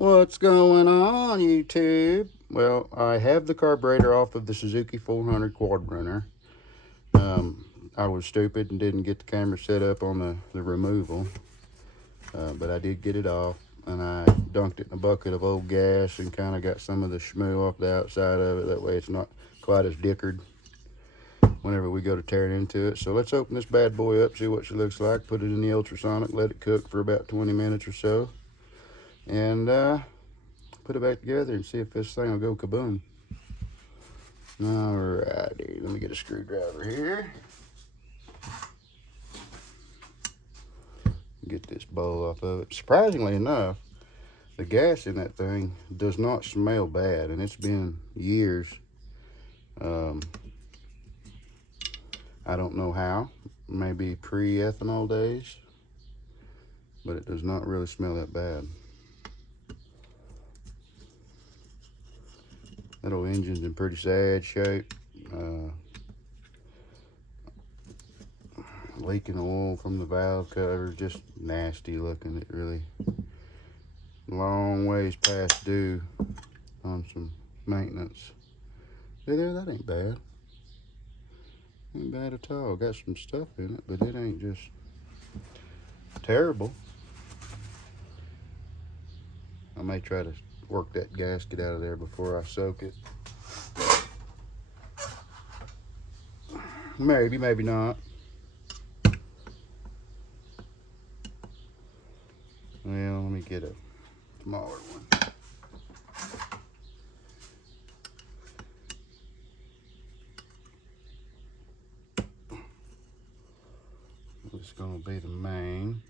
What's going on, YouTube? Well, I have the carburetor off of the Suzuki 400 Quadrunner. I was stupid and didn't get the camera set up on the removal, but I did get it off, and I dunked it in a bucket of old gas and kind of got some of the schmoo off the outside of it. That way it's not quite as dickered whenever we go to tear it into it. So let's open this bad boy up, see what she looks like, put it in the ultrasonic, let it cook for about 20 minutes or so, and put it back together and see if this thing will go kaboom. Alrighty, let me get a screwdriver here. Get this bowl off of it. Surprisingly enough, the gas in that thing does not smell bad, and it's been years. I don't know how, maybe pre-ethanol days, but it does not really smell that bad. That old engine's in pretty sad shape. Leaking oil from the valve cover, just nasty looking. It really long ways past due on some maintenance. See there, that ain't bad. Ain't bad at all. Got some stuff in it, but it ain't just terrible. I may try to work that gasket out of there before I soak it. Maybe, maybe not. Well, let me get a smaller one. This is going to be the main.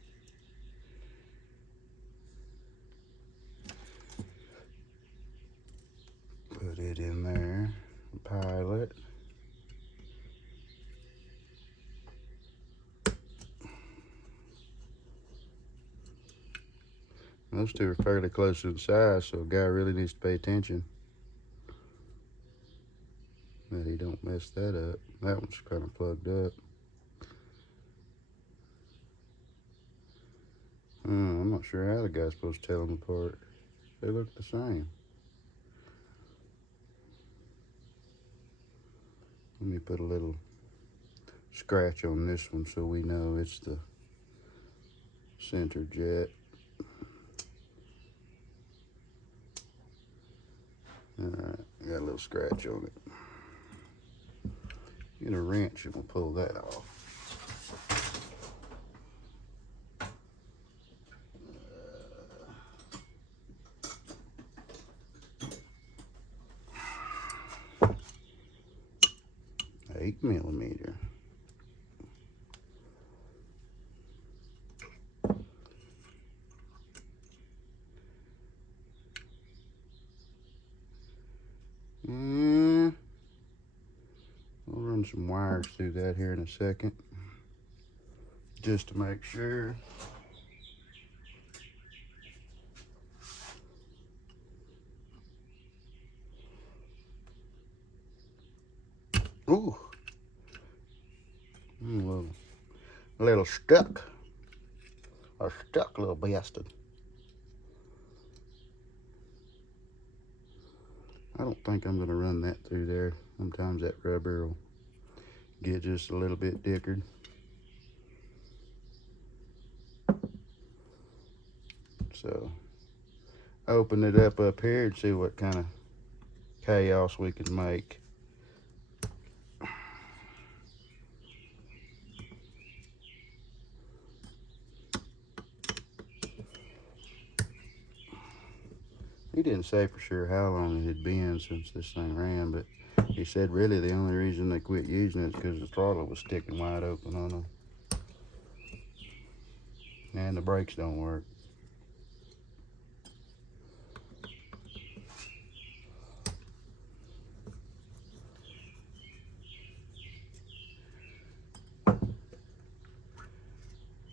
Put it in there, pilot. Those two are fairly close in size, so a guy really needs to pay attention that he don't mess that up. That one's kind of plugged up. I'm not sure how the guy's supposed to tell them apart. They look the same. Let me put a little scratch on this one so we know it's the center jet. Alright, got a little scratch on it. Get a wrench and we'll pull that off. 8mm. And we'll run some wires through that here in a second, just to make sure. Ooh, a little stuck. A stuck little bastard. I don't think I'm gonna run that through there. Sometimes that rubber will get just a little bit dickered. So open it up here and see what kind of chaos we can make. He didn't say for sure how long it had been since this thing ran, but he said really the only reason they quit using it is because the throttle was sticking wide open on them. And the brakes don't work.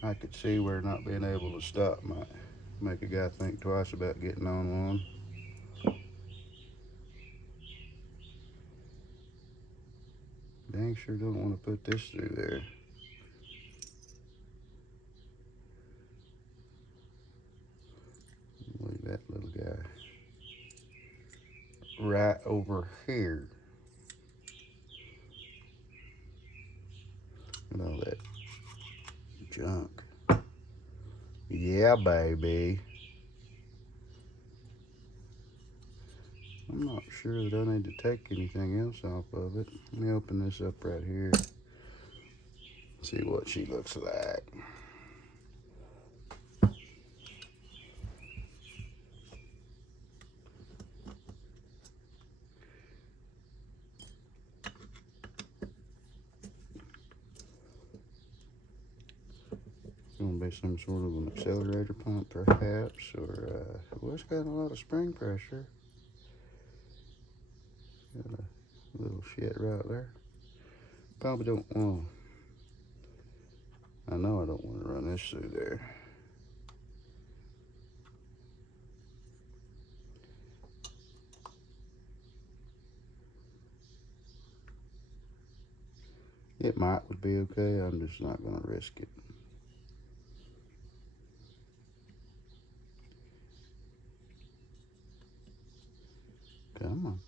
I could see where not being able to stop might make a guy think twice about getting on one. Dang sure don't want to put this through there. Leave that little guy. right over here. And all that junk. Yeah, baby. I'm not sure that I need to take anything else off of it. Let me open this up right here. See what she looks like. It's going to be some sort of an accelerator pump, perhaps, or well, it's got a lot of spring pressure. Got a little shit right there. Probably don't want. I know I don't want to run this through there. It would be okay. I'm just not going to risk it. Come on.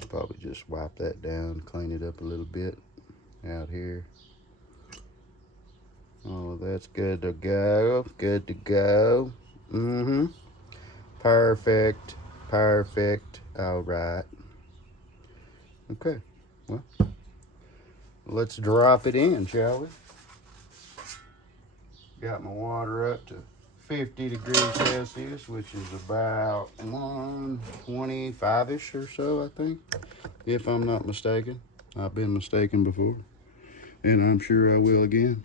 I'll probably just wipe that down, clean it up a little bit out here. Oh, that's good to go. Good to go. Mm-hmm. Perfect. Perfect. All right. Okay. Well, let's drop it in, shall we? Got my water up to 50 degrees Celsius, which is about 125-ish or so, I think, if I'm not mistaken. I've been mistaken before, and I'm sure I will again.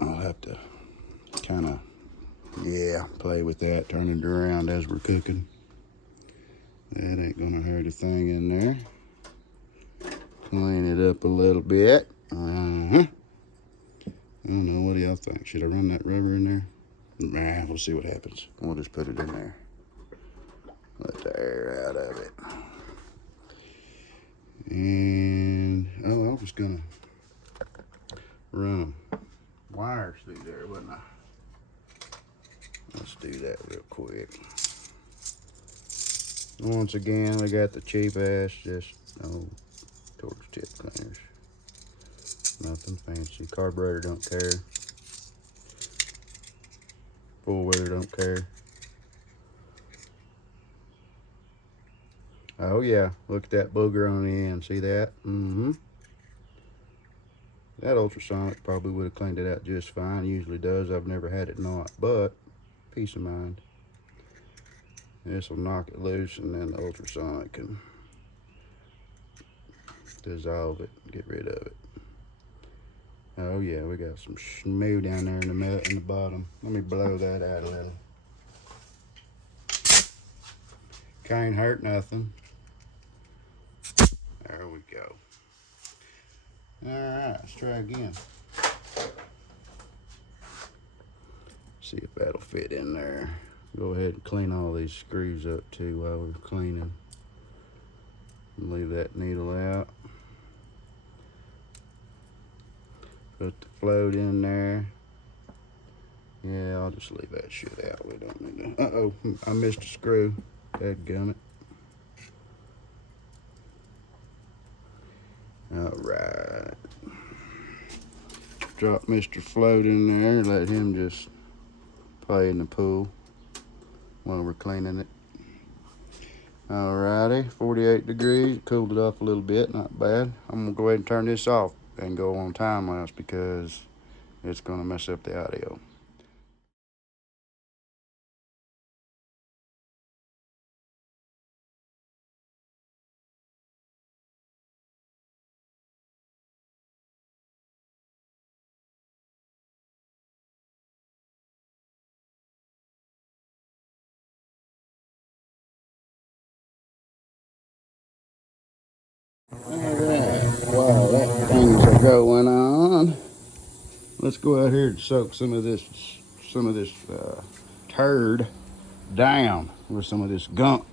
I'll have to kind of, play with that, turn it around as we're cooking. That ain't gonna hurt a thing in there. Clean it up a little bit. I don't know, what do y'all think? Should I run that rubber in there? Nah, we'll see what happens. We'll just put it in there. Let the air out of it. And, I was gonna run wires through there, wasn't I? Let's do that real quick. Once again, we got the cheap ass, just, torch tip cleaners. Nothing fancy. Carburetor don't care. Four-wheeler don't care. Oh yeah, look at that booger on the end. See that? Mm-hmm. That ultrasonic probably would have cleaned it out just fine. It usually does. I've never had it not, but peace of mind. This will knock it loose, and then the ultrasonic can dissolve it, get rid of it. Oh yeah, we got some schmoo down there in the bottom. Let me blow that out a little. Can't hurt nothing. There we go. All right, let's try again. See if that'll fit in there. Go ahead and clean all these screws up too while we're cleaning. Leave that needle out. Put the float in there. Yeah, I'll just leave that shit out. We don't need to. Uh-oh, I missed a screw. Dadgummit. All right. Drop Mr. Float in there. Let him just play in the pool while we're cleaning it. Alrighty, 48 degrees. Cooled it off a little bit, not bad. I'm gonna go ahead and turn this off and go on time lapse because it's gonna mess up the audio. Alright, while that things are going on, let's go out here and soak some of this turd down with some of this gunk.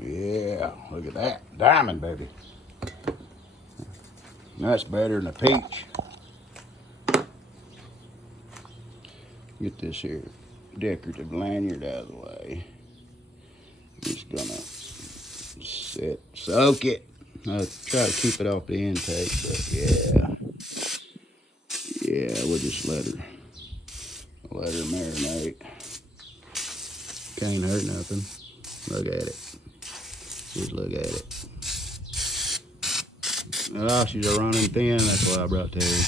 Yeah, look at that. Diamond, baby. That's better than a peach. Get this here decorative lanyard out of the way. Just gonna soak it. I'll try to keep it off the intake, but yeah, we'll just let her marinate. Can't hurt nothing. Look at it. Just look at it. Oh, she's a running thin. That's why I brought Terry.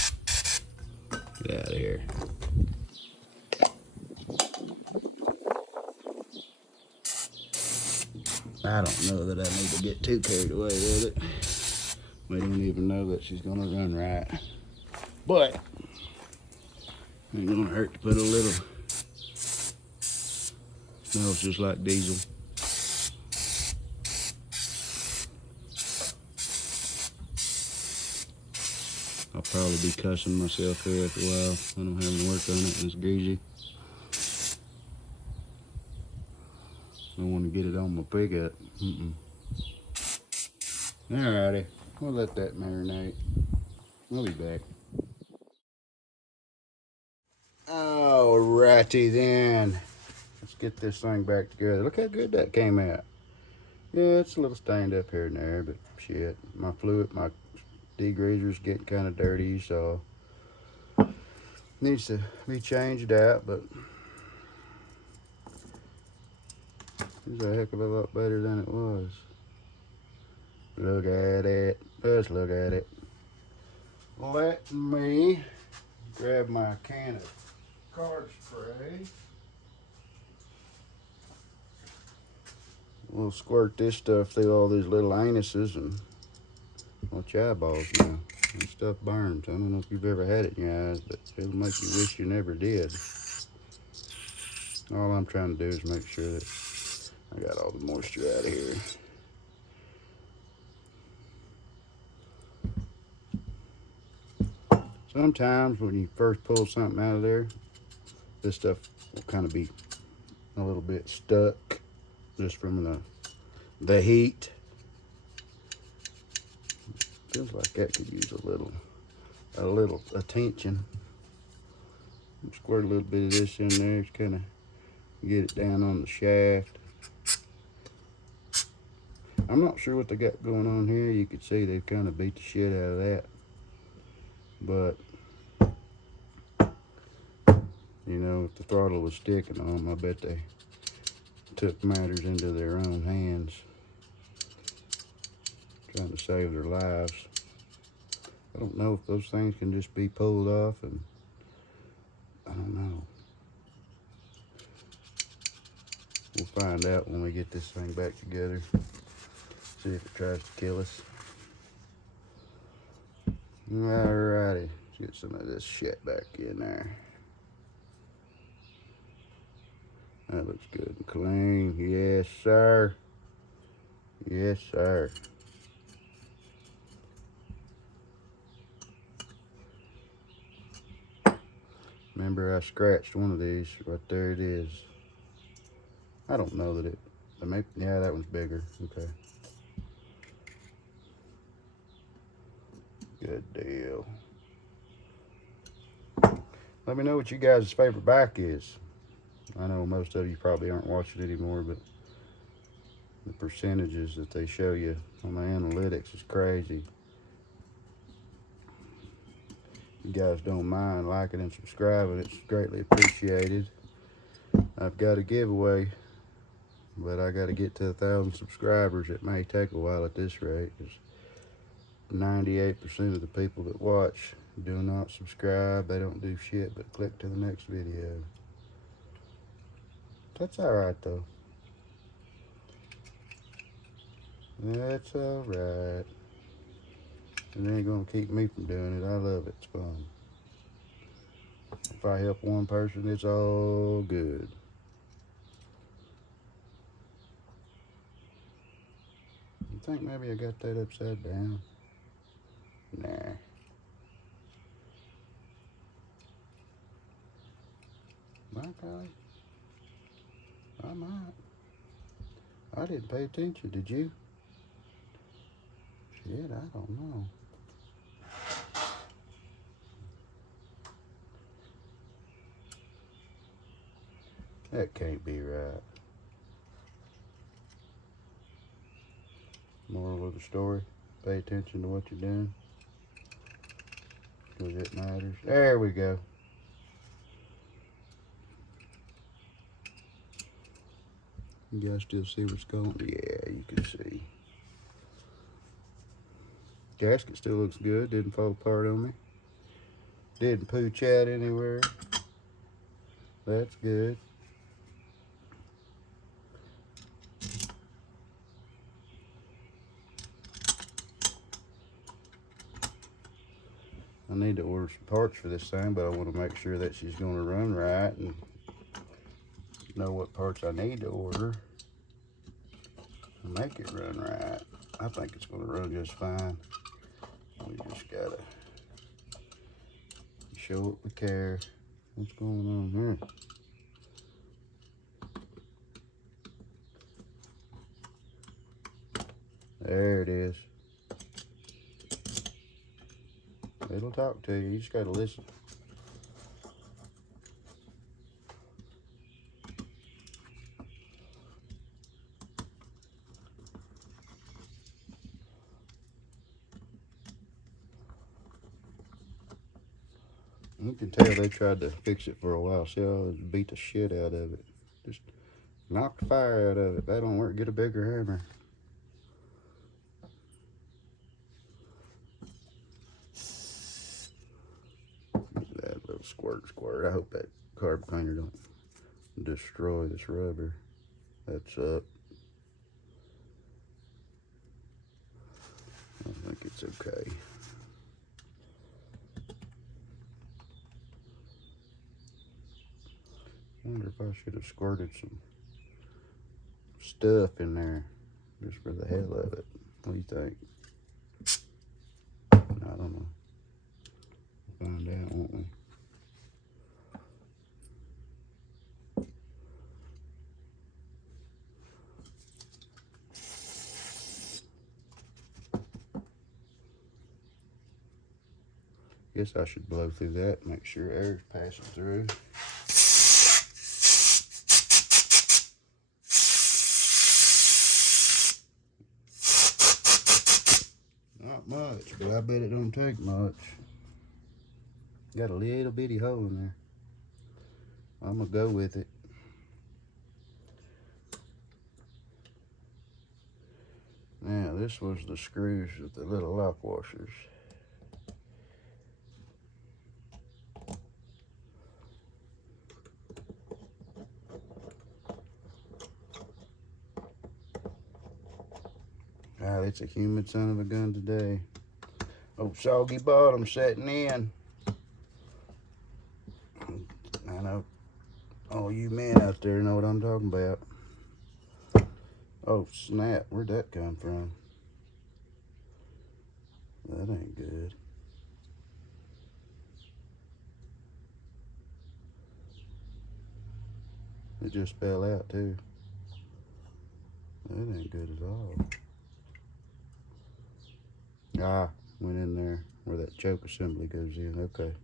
Get out of here. I don't know that I need to get too carried away with it. We don't even know that she's gonna run right. But ain't gonna hurt to put a little. Smells just like diesel. I'll probably be cussing myself here after a while when I'm having to work on it and it's greasy. I want to get it on my pickup. Alrighty, we'll let that marinate. We'll be back. Alrighty then. Let's get this thing back together. Look how good that came out. Yeah, it's a little stained up here and there, but shit. My degreaser's getting kind of dirty, so needs to be changed out, but it's a heck of a lot better than it was. Look at it. Just look at it. Let me grab my can of carb spray. We'll squirt this stuff through all these little anuses and watch your eyeballs now. This stuff burns. I don't know if you've ever had it in your eyes, but it'll make you wish you never did. All I'm trying to do is make sure that I got all the moisture out of here. Sometimes when you first pull something out of there, this stuff will kind of be a little bit stuck just from the heat. Feels like that could use a little attention. Squirt a little bit of this in there, just kind of get it down on the shaft. I'm not sure what they got going on here. You could see they've kind of beat the shit out of that. But, you know, if the throttle was sticking on them, I bet they took matters into their own hands, trying to save their lives. I don't know if those things can just be pulled off, and I don't know. We'll find out when we get this thing back together. See if it tries to kill us. Alrighty, let's get some of this shit back in there. That looks good and clean. Yes, sir. Yes, sir. Remember, I scratched one of these. Right there it is. I don't know that yeah, that one's bigger. Okay. Good deal. Let me know what you guys' favorite bike is. I know most of you probably aren't watching anymore, but the percentages that they show you on the analytics is crazy. You guys don't mind liking and subscribing, it's greatly appreciated. I've got a giveaway, but I got to get to 1,000 subscribers. It may take a while at this rate, because 98% of the people that watch do not subscribe. They don't do shit but click to the next video. That's alright though. That's alright. It ain't gonna keep me from doing it. I love it. It's fun. If I help one person, it's all good. You think maybe I got that upside down? Nah. Okay. I might. I didn't pay attention, did you? Shit, I don't know. That can't be right. Moral of the story, pay attention to what you're doing, because it matters. There we go. You guys still see what's going? Yeah, you can see. Gasket still looks good, didn't fall apart on me. Didn't pooch out anywhere. That's good. I need to order some parts for this thing, but I want to make sure that she's going to run right and know what parts I need to order and make it run right. I think it's going to run just fine. We just gotta show it with care. What's going on here? There it is. It'll talk to you. You just gotta listen. You can tell they tried to fix it for a while. See how it beat the shit out of it. Just knock the fire out of it. That don't work. Get a bigger hammer. That little squirt. I hope that carb cleaner don't destroy this rubber. That's up. I think it's okay. I wonder if I should have squirted some stuff in there just for the hell of it. What do you think? I don't know. We'll find out, won't we? Guess I should blow through that, make sure air's passing through. Not much, but I bet it don't take much. Got a little bitty hole in there. I'm gonna go with it. Now this was the screws with the little lock washers. God, it's a humid son of a gun today. Oh, soggy bottom setting in. I know all you men out there know what I'm talking about. Oh, snap. Where'd that come from? That ain't good. It just fell out, too. That ain't good at all. Ah, went in there where that choke assembly goes in. Okay.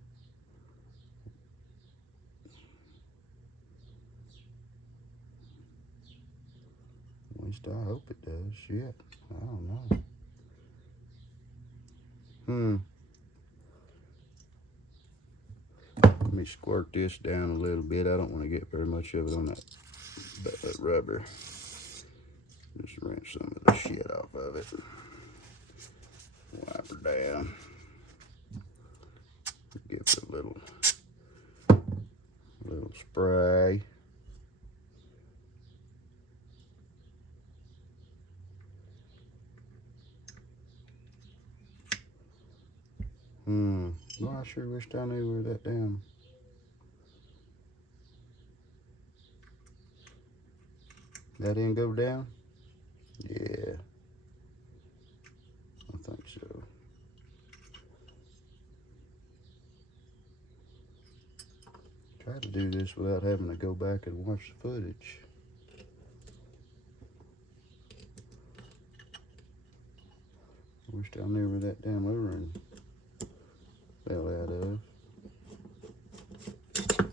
At least I hope it does. Shit. I don't know. Let me squirt this down a little bit. I don't want to get very much of it on that rubber. Just rinse some of the shit off of it. Wipe her down. Give it a little spray. Well, I sure wished I knew where that damn. That didn't go down? Yeah. I think so. Try to do this without having to go back and watch the footage. I wished I knew where that damn O-ring fell out of.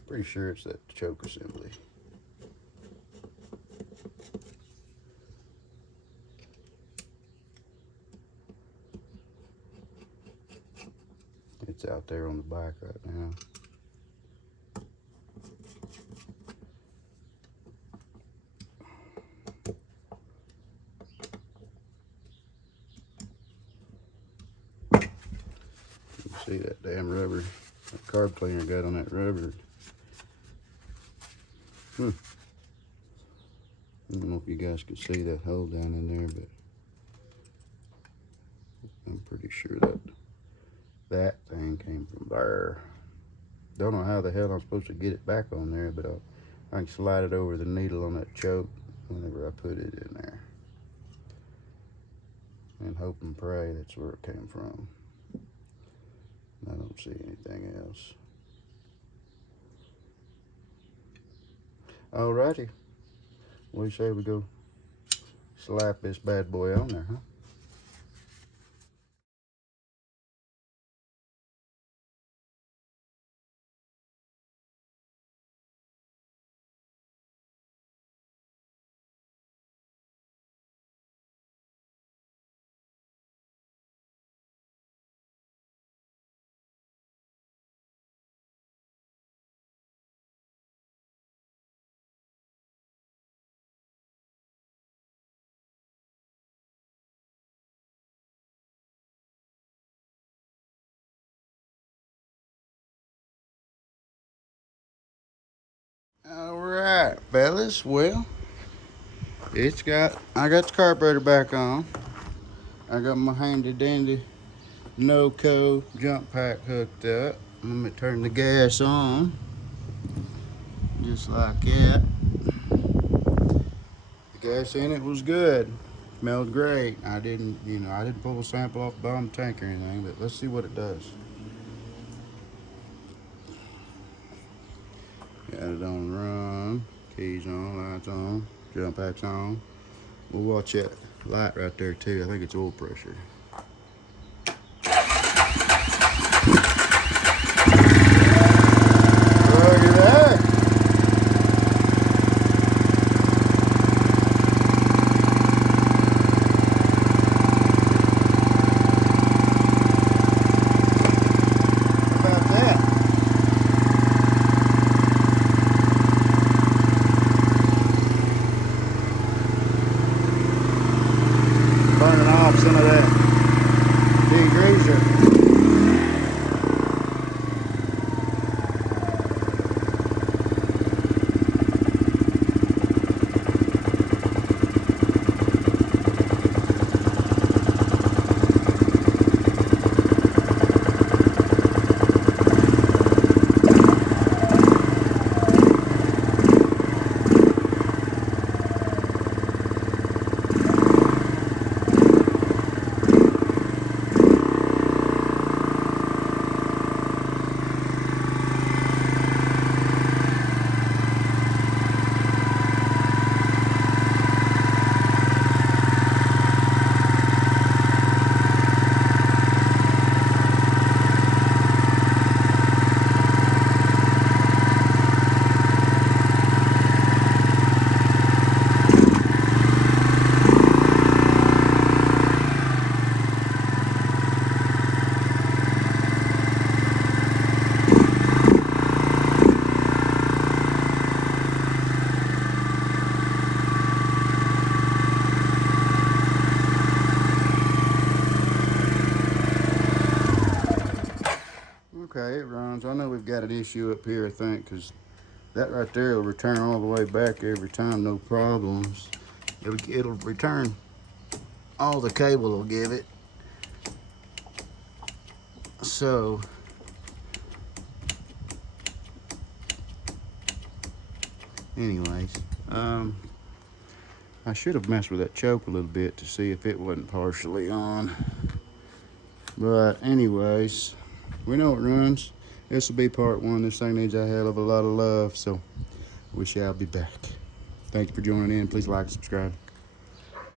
Pretty sure it's that choke assembly. It's out there on the bike right now. You can see that damn rubber, that carb cleaner got on that rubber. I don't know if you guys could see that hole down in there, but I'm pretty sure that thing came from there. Don't know how the hell I'm supposed to get it back on there, but I can slide it over the needle on that choke whenever I put it in there. And hope and pray that's where it came from. I don't see anything else. Alrighty. What do you say we go slap this bad boy on there, huh? All right, fellas. Well, I got the carburetor back on. I got my handy dandy NoCo jump pack hooked up. Let me turn the gas on, just like that. The gas in it was good. Smelled great. I didn't pull a sample off the bottom of the tank or anything, but let's see what it does. Got it on run, keys on, lights on, jump packs on. We'll watch that light right there too. I think it's oil pressure. Look at that. How about that? Burning off some of that degreaser. Okay, it runs. I know we've got an issue up here, I think, because that right there will return all the way back every time, no problems. It'll return all the cable will give it. So, anyways, I should have messed with that choke a little bit to see if it wasn't partially on. But anyways, we know it runs. This will be part one. This thing needs a hell of a lot of love, so we shall be back. Thank you for joining in. Please like and subscribe.